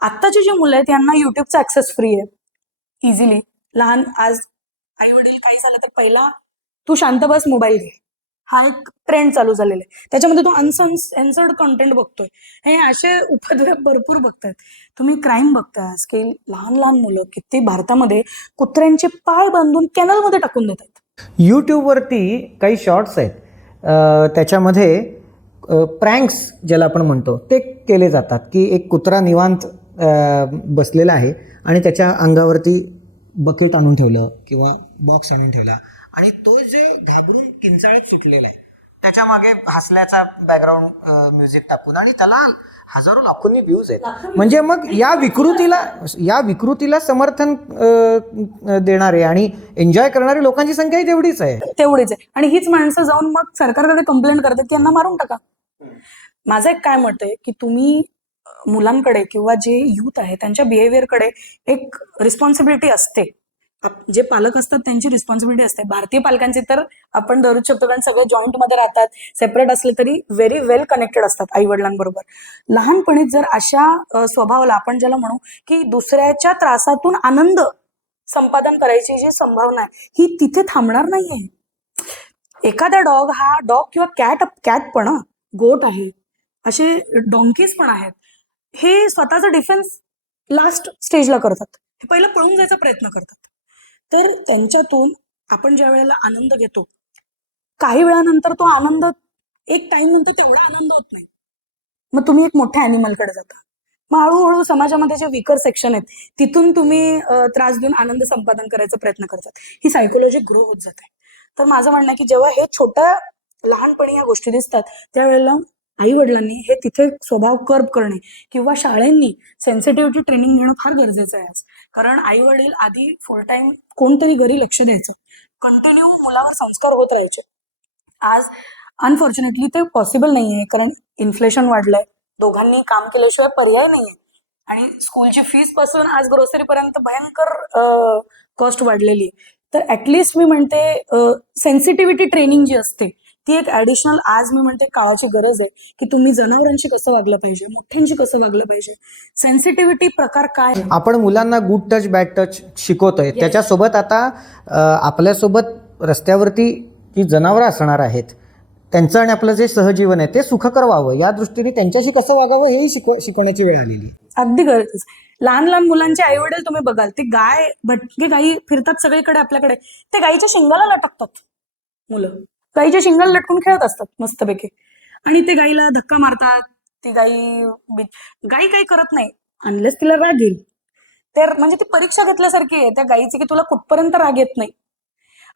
आत्ताची जी मुलं आहेत यांना युट्यूबचा ऍक्सेस फ्री आहे इझिली. आज आई वडील काही झालं तर पहिला तू शांत बस, मोबाईल घे, हा एक ट्रेंड चालू झालेला आहे. त्याच्यामध्ये तो अनसेन्सर्ड कंटेंट बघतोय. हे असे उपद्व्याप भरपूर बघतायत. तुम्ही क्राईम बघताय की लहान मुलं किती भारतामध्ये कुत्र्यांचे पाळ बांधून कॅनलमध्ये टाकून देतात. यूट्यूबवरती काही शॉर्ट्स आहेत, त्याच्यामध्ये प्रँक्स ज्याला आपण म्हणतो ते केले जातात की एक कुत्रा निवांत बसलेला आहे आणि त्याच्या अंगावरती बकेट आणून ठेवलं किंवा बॉक्स आणून ठेवला आणि तो जे घाबरून किंचाळत सुटलेला आहे त्याच्या मागे हसल्याचा बॅकग्राऊंड म्युझिक टाकून, आणि त्याला हजारो लाखोंनी व्ह्यूज आहेत. म्हणजे मग या विकृतीला समर्थन देणारे आणि एन्जॉय करणारे लोकांची संख्याही तेवढीच आहे. आणि हीच माणसं जाऊन मग सरकारकडे कंप्लेंट करतात की यांना मारून टाका. माझं एक काय मत आहे की तुम्ही मुलांकडे किंवा जे युथ आहे त्यांच्या बिहेवियरकडे एक रिस्पॉन्सिबिलिटी असते. जे पालक असतात त्यांची रिस्पॉन्सिबिलिटी असते. भारतीय पालकांची तर आपण दररोज शकतो, कारण सगळे जॉईंट मध्ये राहतात, सेपरेट असले तरी व्हेरी वेल कनेक्टेड असतात आई वडिलांबरोबर. लहानपणीच जर अशा स्वभावाला आपण ज्याला म्हणू की दुसऱ्याच्या त्रासातून आनंद संपादन करायची जी संभावना आहे ही तिथे थांबणार नाहीये. एखादा डॉग किंवा कॅट पण, गोट आहे, असे डॉंकीज पण आहेत, हे स्वतःचा डिफेन्स लास्ट स्टेजला करतात. हे पहिला पळून जायचा प्रयत्न करतात. तर त्यांच्यातून आपण ज्या वेळेला आनंद घेतो, काही वेळानंतर तो आनंद एक टाइम नंतर तेवढा आनंद होत नाही. मग तुम्ही एक मोठ्या अॅनिमलकडे जाता, मग हळूहळू समाजामध्ये जे विकर सेक्शन आहेत तिथून तुम्ही त्रास देऊन आनंद संपादन करायचा प्रयत्न करतात. ही सायकोलॉजी ग्रो होत जाते. तर माझं म्हणणं आहे की जेव्हा हे छोट्या लहानपणी या गोष्टी दिसतात त्यावेळेला आई वडिलांनी हे तिथे स्वभाव कर्ब करणे किंवा शाळांनी सेन्सिटिव्हिटी ट्रेनिंग घेणं फार गरजेचं आहे आज. कारण आई वडील आधी फुल टाइम कोणतरी घरी लक्ष द्यायचं, कंटिन्यू मुलावर संस्कार होत राहायचे. आज अनफॉर्च्युनेटली ते पॉसिबल नाहीये, कारण इन्फ्लेशन वाढलंय, दोघांनी काम केल्याशिवाय पर्याय नाहीये आणि स्कूलची फीस पासून आज ग्रोसरी पर्यंत भयंकर कॉस्ट वाढलेली आहे. तर ऍटलिस्ट मी म्हणते सेन्सिटिव्हिटी ट्रेनिंग जी असते ती एक ऍडिशनल आज मी म्हणते काळाची गरज आहे की तुम्ही जनावरांशी कसं वागलं पाहिजे, मोठ्यांशी कसं वागलं पाहिजे, सेन्सिटिव्हिटी प्रकार काय आहे. आपण मुलांना गुड टच बॅड टच शिकवतोय, त्याच्यासोबत आता आपल्यासोबत रस्त्यावरती जी जनावरं असणार आहेत त्यांचं आणि आपलं जे सहजीवन आहे ते सुखकर व्हावं, या दृष्टीने त्यांच्याशी कसं वागावं हेही शिकवण्याची वेळ आलेली. अगदी गरजेच. लहान लहान मुलांचे आई वडील तुम्ही बघाल, ते भटके गायी फिरतात सगळीकडे आपल्याकडे, ते गायीच्या शिंगाला लटकतात. मुलं गायीच्या शिंगाला लटकून खेळत असतात मस्तपैकी आणि ते गायीला धक्का मारतात. ती गायी काही करत नाही अनलेस तिला राग येईल. तर म्हणजे ती परीक्षा घेतल्यासारखी आहे त्या गायीची की तुला कुठपर्यंत राग येत नाही.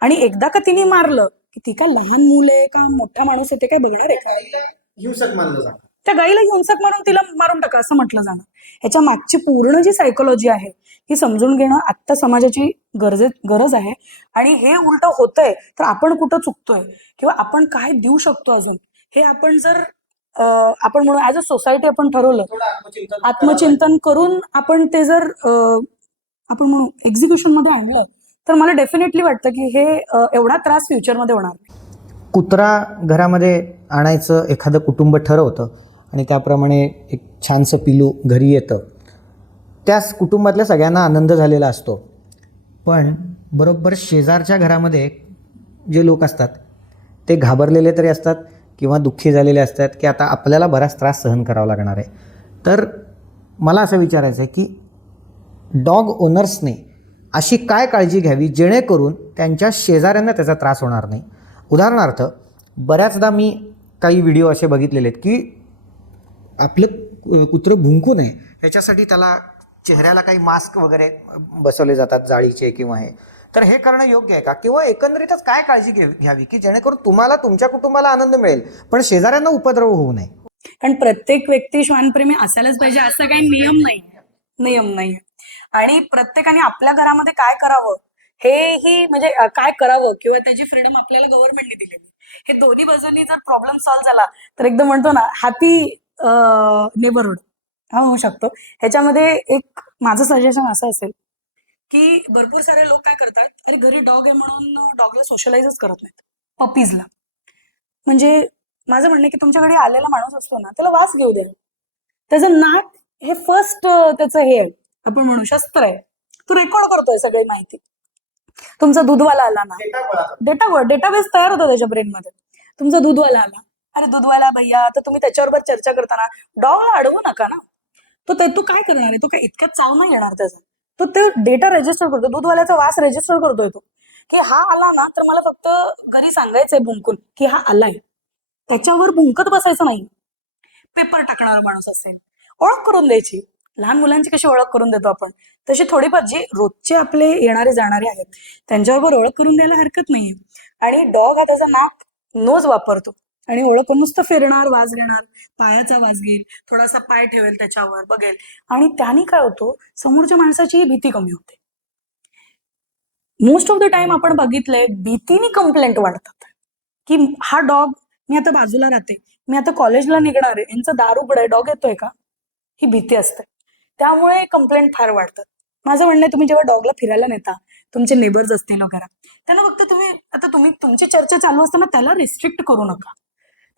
आणि एकदा का तिने मारलं की ती काय लहान मुल आहे का मोठा माणूस आहे ते काय बघणार आहे का? हिंसक मानलं जातं. त्या गायीला हिंसक मारून तिला मारून टाका असं म्हटलं जाणं. ह्याच्या मागची पूर्ण जी सायकोलॉजी आहे ही समजून घेणं आत्ता समाजाची गरज आहे. आणि हे उलट होतंय तर आपण कुठं चुकतोय किंवा आपण काय देऊ शकतो अजून, हे आपण जर आपण म्हणून ऍज अ सोसायटी आपण ठरवलं, आत्मचिंतन करून आपण ते जर आपण म्हणू एक्झिक्युशन मध्ये आणलं तर मला डेफिनेटली वाटतं की हे एवढा त्रास फ्युचरमध्ये होणार नाही. कुत्रा घरामध्ये आणायचं एखादं कुटुंब ठरवतं आणि त्याप्रमाणे एक छानसं पिलू घरी येतं, त्याच कुटुंबातल्या सगळ्यांना आनंद झालेला असतो. पण बरोबर शेजारच्या घरामध्ये जे लोक असतात ते घाबरलेले तरी असतात किंवा दुःखी झालेले असतात की आता आपल्याला बराच त्रास सहन करावा लागणार आहे. तर मला असं विचारायचं आहे की डॉग ओनर्सने अशी काय काळजी घ्यावी जेणेकरून त्यांच्या शेजाऱ्यांना त्याचा त्रास होणार नाही. उदाहरणार्थ, बऱ्याचदा मी काही व्हिडिओ असे बघितलेले आहेत की आपलं कुत्रं भुंकू नये ह्याच्यासाठी त्याला चेहऱ्याला काही मास्क वगैरे बसवले जातात जाळीचे किंवा हे. तर हे करणं योग्य आहे का? किंवा एकंदरीतच काय काळजी घ्यावी की जेणेकरून तुम्हाला तुमच्या कुटुंबाला आनंद मिळेल पण शेजाऱ्यांना उपद्रव होऊ नये? कारण प्रत्येक व्यक्ती श्वानप्रेमी असायलाच पाहिजे असं काही नियम नाही. आणि प्रत्येकाने आपल्या घरामध्ये काय करावं हेही म्हणजे काय करावं किंवा त्याची फ्रीडम आपल्याला गव्हर्नमेंटने दिलेली, हे दोन्ही बाजूंनी जर प्रॉब्लेम सॉल्व्ह झाला तर एकदम म्हणतो ना हॅपी नेबरहुड हा होऊ शकतो. ह्याच्यामध्ये एक माझं सजेशन असं असेल की भरपूर सारे लोक काय करतात, अरे घरी डॉग आहे म्हणून डॉगला सोशलाइजच करत नाहीत, पपीजला. म्हणजे माझं म्हणणं की तुमच्याकडे आलेला माणूस असतो ना त्याला वास घेऊ द्या. त्याचं नाक हे फर्स्ट त्याचं हे आहे, आपण म्हणू शस्त्र आहे. तो रेकॉर्ड करतोय सगळी माहिती. तुमचा दूधवाला आला ना, डेटाबेस तयार होतो त्याच्या ब्रेनमध्ये. तुमचा दूधवाला आला, अरे दूधवाला भैया, तर तुम्ही त्याच्याबरोबर चर्चा करताना डॉगला अडवू नका ना. तो काय करणार आहे, तो काय इतक्यात चाव नाही येणार त्याचा. तो ते डेटा रेजिस्टर करतो, दूधवाल्याचा वास रेजिस्टर करतोय तो की हा आला ना तर मला फक्त घरी सांगायचंय भुंकून की हा आलाय. त्याच्यावर भुंकत बसायचं नाही. पेपर टाकणारा माणूस असेल, ओळख करून द्यायची. लहान मुलांची कशी ओळख करून देतो आपण, तशी थोडीफार जे रोजचे आपले येणारे जाणारे आहेत त्यांच्याबरोबर ओळख करून द्यायला हरकत नाहीये. आणि डॉग हा त्याचा नाक नोज वापरतो आणि ओळख नुसतं फिरणार, वास घेणार, पायाचा वास घेईल, थोडासा पाय ठेवेल त्याच्यावर, बघेल. आणि त्याने काय होतो, समोरच्या माणसाची भीती कमी होते. मोस्ट ऑफ द टाइम आपण बघितलंय भीतीने कंप्लेंट वाढतात की हा डॉग, मी आता बाजूला राहते, मी आता कॉलेजला निघणार आहे, यांचं दार उघड आहे, डॉग येतोय का, ही भीती असते. त्यामुळे कंप्लेंट फार वाढतात. माझं म्हणणं आहे तुम्ही जेव्हा डॉगला फिरायला नेता, तुमचे नेबर्स असतील वगैरे, त्यांना फक्त तुम्ही तुमची चर्चा चालू असताना त्याला रिस्ट्रिक्ट करू नका,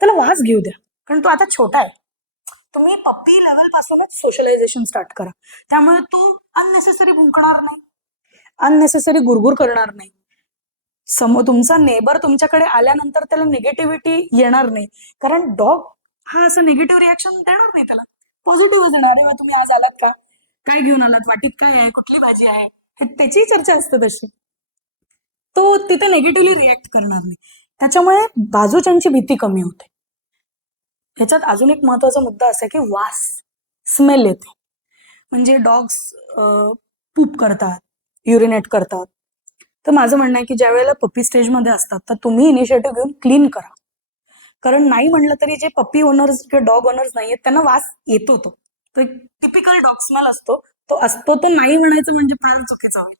त्याला वास घेऊ द्या. कारण तो आता छोटा आहे. तुम्ही पप्पी लेवल पासूनच सोशलायझेशन स्टार्ट करा. त्यामुळे तो अननेसेसरी भुंकणार नाही, अननेसेसरी गुरगुर करणार नाही. तुमचा नेबर तुमच्याकडे आल्यानंतर त्याला निगेटिव्हिटी येणार नाही. कारण डॉग हा असं निगेटिव्ह रिॲक्शन देणार नाही, त्याला पॉझिटिव्ह देणार आहे. तुम्ही आज आलात का, काय घेऊन आलात, वाटीत काय आहे, कुठली भाजी आहे, हे त्याची चर्चा असते तशी. तो तिथे निगेटिव्हली रिॲक्ट करणार नाही. त्याच्यामुळे बाजूच्यांची भीती कमी होते. ह्याच्यात अजून एक महत्वाचा मुद्दा असा की वास, स्मेल येते. म्हणजे डॉग्स पूप करतात, युरिनेट करतात. तर माझं म्हणणं आहे की ज्या वेळेला पप्पी स्टेजमध्ये असतात तर तुम्ही इनिशिएटिव्ह घेऊन क्लीन करा. कारण नाही म्हणलं तरी जे पप्पी ओनर्स किंवा डॉग ओनर्स नाहीयेत त्यांना वास येतो तो एक टिपिकल डॉग स्मेल असतो तो नाही म्हणायचं म्हणजे फार चुकीचं होईल.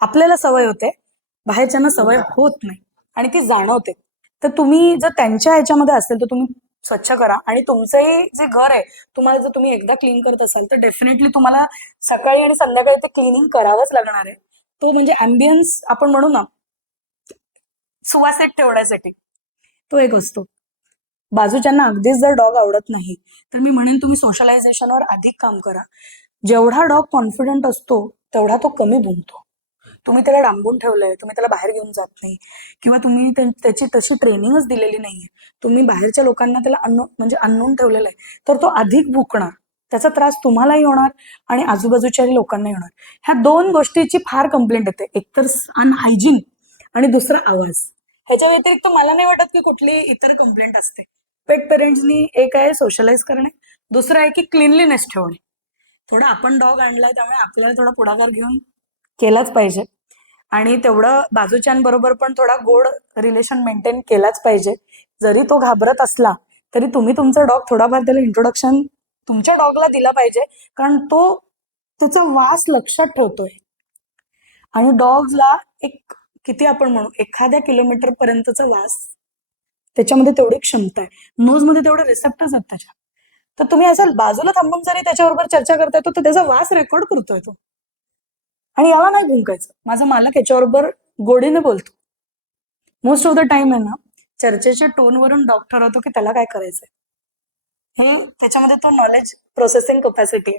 आपल्याला सवय होते, बाहेरच्यांना सवय होत नाही आणि ती जाणवते. तर तुम्ही जर त्यांच्या ह्याच्यामध्ये असेल तर तुम्ही स्वच्छ करा आणि तुमचंही जे घर आहे तुम्हाला जर तुम्ही एकदा क्लीन करत असाल तर डेफिनेटली तुम्हाला सकाळी आणि संध्याकाळी ते क्लिनिंग करावंच लागणार आहे. तो म्हणजे अँबियन्स आपण म्हणू ना सुवासिक ठेवण्यासाठी तो एक असतो. बाजूच्यांना अगदीच जर डॉग आवडत नाही तर मी म्हणेन तुम्ही सोशलायझेशनवर अधिक काम करा. जेवढा डॉग कॉन्फिडंट असतो तेवढा तो कमी भुंकतो. तुम्ही त्याला डांबून ठेवलंय, तुम्ही त्याला बाहेर घेऊन जात नाही किंवा तुम्ही त्याची तशी ट्रेनिंगच दिलेली नाहीये, तुम्ही बाहेरच्या लोकांना त्याला म्हणजे आणून ठेवलेलं आहे, तर तो अधिक भुकणार. त्याचा त्रास तुम्हालाही होणार आणि आजूबाजूच्याही लोकांनाही होणार. ह्या दोन गोष्टीची फार कंप्लेंट येते, एकतर अनहायजीन आणि दुसरा आवाज. ह्याच्या व्यतिरिक्त मला नाही वाटत की कुठली इतर कंप्लेंट असते. पेट पेरेंट्सनी एक आहे सोशलाइज करणे, दुसरं आहे की क्लिनलीनेस ठेवणे. थोडा आपण डॉग आणलाय त्यामुळे आपल्याला थोडा पुढाकार घेऊन केलाच पाहिजे आणि तेवढं बाजूच्यांबरोबर पण थोडा गोड रिलेशन मेंटेन केलाच पाहिजे. जरी तो घाबरत असला तरी तुम्ही तुमचा डॉग थोडाफार त्याला इंट्रोडक्शन तुमच्या डॉगला दिला पाहिजे, कारण तो त्याचा वास लक्षात ठेवतोय आणि डॉग्सला एक किती आपण म्हणू एखाद्या किलोमीटर पर्यंतचा वास त्याच्यामध्ये तेवढी क्षमता आहे, नोज मध्ये तेवढे रिसेप्टर्स आहेत त्याच्या. तर तुम्ही असं बाजूला थांबून जरी त्याच्याबरोबर चर्चा करताय तर त्याचा वास रेकॉर्ड करतोय तो आणि याला नाही भुंकायचं. माझा मालक याच्याबरोबर गोडीने बोलतो. मोस्ट ऑफ द टाइम आहे ना चर्चेच्या टोनवरून डॉग ठरवतो की त्याला काय करायचंय. हे त्याच्यामध्ये तो नॉलेज प्रोसेसिंग कपॅसिटी आहे.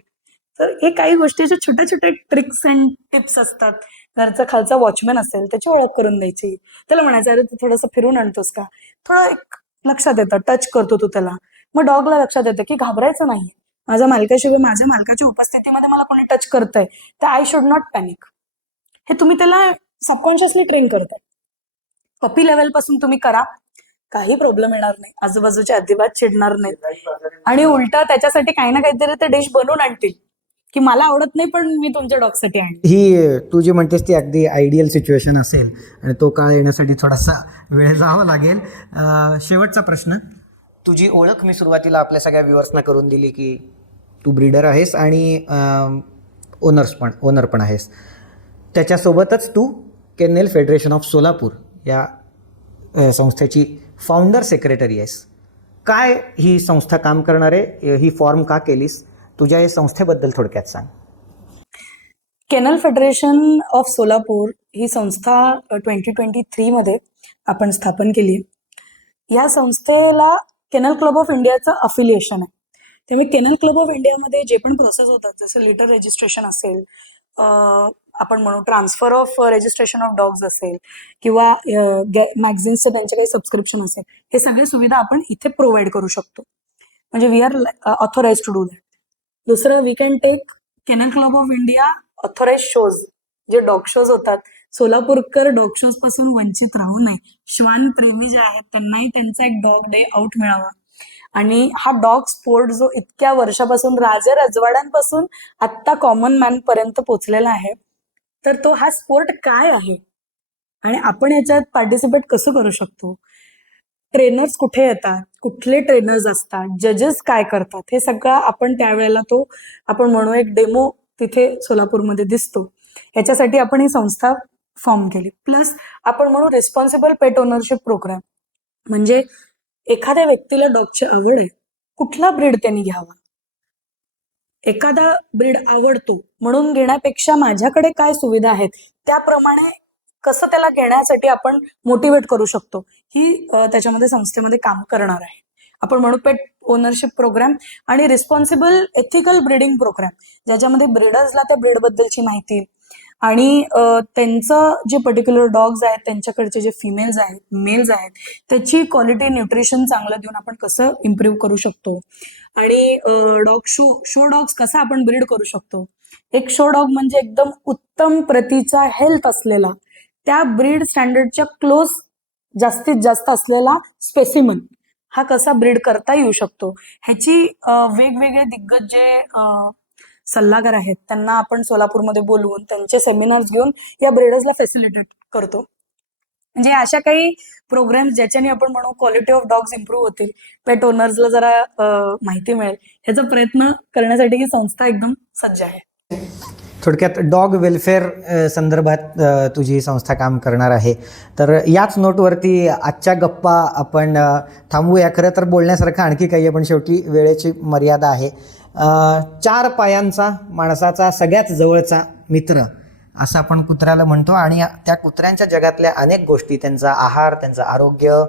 तर हे काही गोष्टीचे छोट्या छोट्या ट्रिक्स अँड टिप्स असतात. घरचा खालचा वॉचमॅन असेल त्याची ओळख करून द्यायची, त्याला म्हणायचं अरे तू थोडंसं फिरून आणतोस का, थोडं एक लक्षात येतं, टच करतो तू त्याला. मग डॉगला लक्षात येतं की घाबरायचं नाही, माझ्या मालकाच्या उपस्थितीमध्ये मला कोणी टच करतंय तर आय शुड नॉट पॅनिक. हे तुम्ही त्याला सबकॉन्शियसली ट्रेन करताय. पपी लेवल पासून तुम्ही करा, काही प्रॉब्लेम येणार नाही, आजूबाजूचे अजिबात चिडणार नाही आणि उलट त्याच्यासाठी काही ना काहीतरी ते डिश बनवून आणतील की मला आवडत नाही पण मी तुमच्या डॉगसाठी आणली. ही तू जी म्हणतेस ती अगदी आयडियल सिच्युएशन असेल आणि तो काळ येण्यासाठी थोडासा वेळ जावा लागेल. शेवटचा प्रश्न, तुझी ओळख मी सुरुवातीला आपल्या सगळ्या व्ह्युअर्सना करून दिली की तू ब्रीडर आहेस आणि ओनर पण आहेस. त्याच्यासोबतच तू केनेल फेडरेशन ऑफ सोलापूर या संस्थेची फाउंडर सेक्रेटरी आहेस. काय ही संस्था काम करणार आहे, ही फॉर्म का केलीस, तुझ्या या संस्थेबद्दल थोडक्यात सांग. केनल फेडरेशन ऑफ सोलापूर ही संस्था 2023 मध्ये आपण स्थापन केली. या संस्थेला केनल क्लब ऑफ इंडियाचं अफिलिएशन आहे. त्यामुळे केनल क्लब ऑफ इंडियामध्ये जे पण प्रोसेस होतात जसं लेटर रजिस्ट्रेशन असेल, आपण म्हणू transfer of registration of dogs असेल किंवा मॅगझिन्सचं त्यांचे काही सबस्क्रिप्शन असेल, हे सगळे सुविधा आपण इथे प्रोव्हाइड करू शकतो. म्हणजे we are authorise to do that. दुसरं, we can take kennel club of India authorise shows, जे डॉग शोज होतात. सोलापूरकर डॉग शोज पासून वंचित राहू नये. श्वान प्रेमी जे आहेत त्यांनाही त्यांचा एक डॉग डे आउट मिळावा. आणि हा डॉग स्पोर्ट जो इतक्या वर्षापासून राजे रजवाड्यांपासून आत्ता कॉमन मॅन पर्यंत पोहोचलेला आहे, तर तो हा स्पोर्ट काय आहे आणि आपण याच्यात पार्टिसिपेट कसं करू शकतो, ट्रेनर्स कुठे येतात, कुठले ट्रेनर्स असतात, जजेस काय करतात, हे सगळं आपण त्यावेळेला तो आपण म्हणू एक डेमो तिथे सोलापूरमध्ये दिसतो. ह्याच्यासाठी आपण ही संस्था फॉर्म केली. प्लस आपण म्हणू रिस्पॉन्सिबल पेट ओनरशिप प्रोग्राम, म्हणजे एखाद्या व्यक्तीला डॉगची आवड आहे, कुठला ब्रीड त्यांनी घ्यावा. एखादा ब्रीड आवडतो म्हणून घेण्यापेक्षा माझ्याकडे काय सुविधा आहेत त्याप्रमाणे कसं त्याला घेण्यासाठी आपण मोटिवेट करू ही त्याच्यामध्ये संस्थेमध्ये काम करणार आहे. आपण म्हणू पेट ओनरशिप प्रोग्राम आणि रिस्पॉन्सिबल एथिकल ब्रीडिंग प्रोग्राम, ज्याच्यामध्ये ब्रीडर्सला त्या ब्रीडबद्दलची माहिती आणि त्यांचं जे पर्टिक्युलर डॉग्स आहेत त्यांच्याकडचे जे फिमेल्स आहेत मेल्स आहेत त्याची क्वालिटी न्यूट्रिशन चांगलं देऊन आपण कसं इम्प्रूव्ह करू शकतो आणि शो डॉग्स कसा आपण ब्रीड करू शकतो. एक शो डॉग म्हणजे एकदम उत्तम प्रतीचा हेल्थ असलेला, त्या ब्रीड स्टँडर्डच्या क्लोज जास्तीत जास्त असलेला स्पेसिमन हा कसा ब्रीड करता येऊ शकतो, ह्याची वेगवेगळे दिग्गज जे सल्लागार आहेत त्यांना आपण सोलापूरमध्ये बोलवून त्यांचे सेमिनार्स घेऊन या ब्रीडर्सला फॅसिलिटेट करतो. म्हणजे अशा काही प्रोग्राम्स ज्याच्याने आपण म्हणू क्वालिटी ऑफ डॉग्स इम्प्रूव्ह होतील, पेट ओनर्सला जरा माहिती मिळेल, ह्याचा प्रयत्न करण्यासाठी ही संस्था एकदम सज्ज आहे. थोडक्यात डॉग वेलफेअर संदर्भात तुझी संस्था काम करणार आहे. तर याच नोटवरती आजच्या गप्पा आपण थांबवूया. खरं तर बोलण्यासारखं आणखी काही आहे, पण शेवटी वेळेची मर्यादा आहे. 4 पायांचा माणसाचा सगळ्यात जवळचा मित्र असं आपण कुत्र्याला म्हणतो, आणि त्या कुत्र्यांच्या जगातल्या अनेक गोष्टी, त्यांचा आहार, त्यांचं आरोग्य,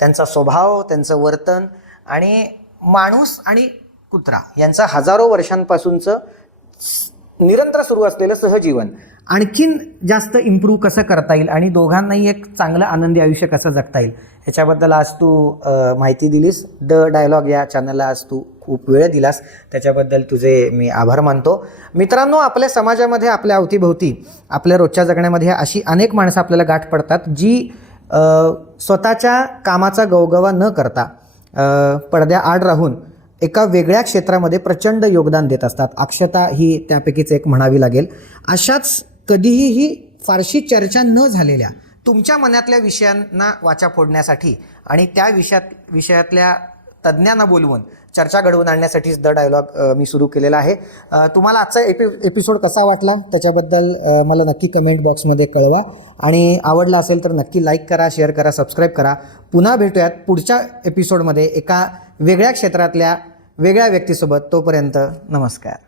त्यांचा स्वभाव, त्यांचं वर्तन आणि माणूस आणि कुत्रा यांचं हजारो वर्षांपासूनचं निरंतर सुरू असलेलं सहजीवन आणखीन जास्त इम्प्रूव्ह कसं करता येईल आणि दोघांनाही एक चांगलं आनंदी आयुष्य कसं जगता येईल ह्याच्याबद्दल आज तू माहिती दिलीस. द डायलॉग या चॅनलला आज तू खूप वेळ दिलास, त्याच्याबद्दल तुझे मी आभार मानतो. मित्रांनो, आपल्या समाजामध्ये, आपल्या अवतीभोवती, आपल्या रोजच्या जगण्यामध्ये अशी अनेक माणसं आपल्याला गाठ पडतात जी स्वतःच्या कामाचा गवगवा न करता पडद्याआड राहून एका वेगळ्या क्षेत्रामध्ये प्रचंड योगदान देत असतात. अक्षता ही त्यापैकीच एक म्हणावी लागेल. अशाच कधीही फारशी चर्चा न झालेल्या तुमच्या मनातल्या विषयांना वाचा फोडण्यासाठी आणि त्या विषयातल्या तज्ज्ञांना बोलवून चर्चा घडवून आणण्यासाठीच द डायलॉग मी सुरू केलेला आहे. तुम्हाला आजचा एपिसोड कसा वाटला त्याच्याबद्दल मला नक्की कमेंट बॉक्समध्ये कळवा, आणि आवडला असेल तर नक्की लाईक करा, शेअर करा, सबस्क्राईब करा. पुन्हा भेटूयात पुढच्या एपिसोडमध्ये एका वेगळ्या क्षेत्रातल्या वेगळ्या व्यक्तीसोबत. तोपर्यंत नमस्कार.